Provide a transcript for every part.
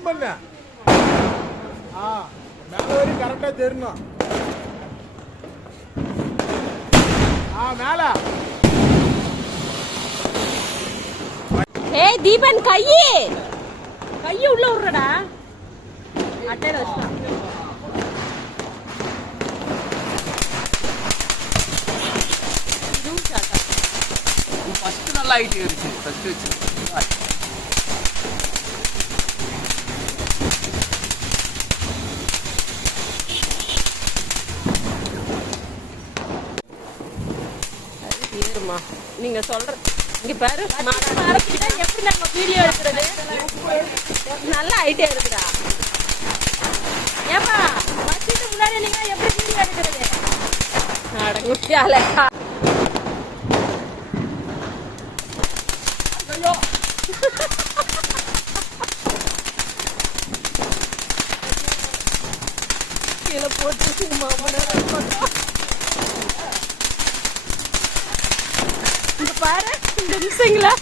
Zoom பண்ண. மேல வரை கரெக்டா தெரியணும். மேல. ஏய் தீபன் கையை உள்ள விடுறடா. அட்டையில வச்சுட்டான். ஃபர்ஸ்ட் நல்லா ஆயிட்டு இருந்துச்சு. ஃபர்ஸ்ட் வச்சு ஏறுமா நீங்க சொல்ற இங்க பாரு எப்படி நம்ம வீடியோ எடுக்கிறது நல்ல ஐடியா இருக்குடா. ஏப்பா வச்சுட்டு முன்னாடி நீங்க எப்படி வீடியோ எடுக்கிறது அடங்குட்டியால கீழே போட்டு இங்க பாரு இந்த நிமிஷங்களா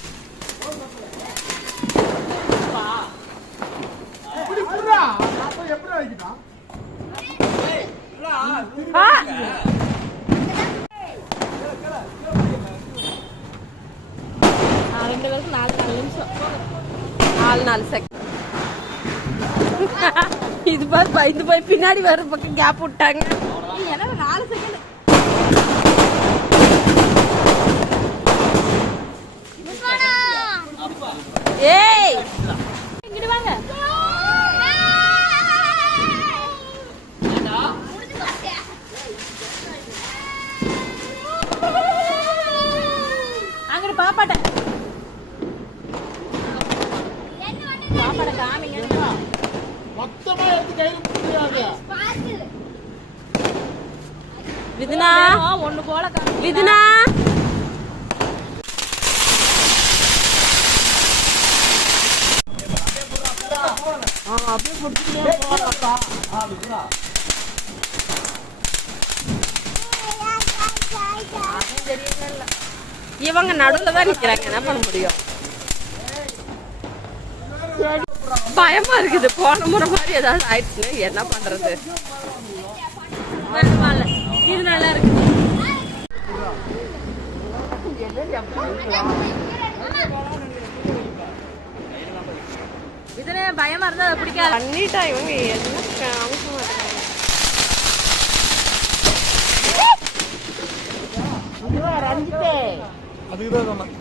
ரெண்டு பேருக்கு 4 நிமிஷம் 4 செகண்ட். இது பாரு பயந்து போய் பின்னாடி வர பக்கம் கேப் விட்டாங்க. 4 செகண்ட். ஏய் இங்கிட்டு வாங்க. அங்கிட்டு பாப்பாட்ட காமிங்க. மொத்தமா எடுத்து கையில முடியாது. விதுனா ஒண்ணு போல விதுனா அப்படியே முடிச்சுட்டே போறா. இவங்க நடுவுல தான் நிக்கிறாங்க. என்ன பண்ண முடியும்? பயமா இருக்குது. போன முறை மாதிரி ஏதாவது ஆயிடுச்சு. என்ன பண்றது? இது நல்லா இருக்கு. இதுல பயமா இருந்தா பிடிக்காது. பண்ணிட்டா இவங்க என்ன காமிக்க மாட்டாங்க. அதுக்குதான் சொன்னேன்.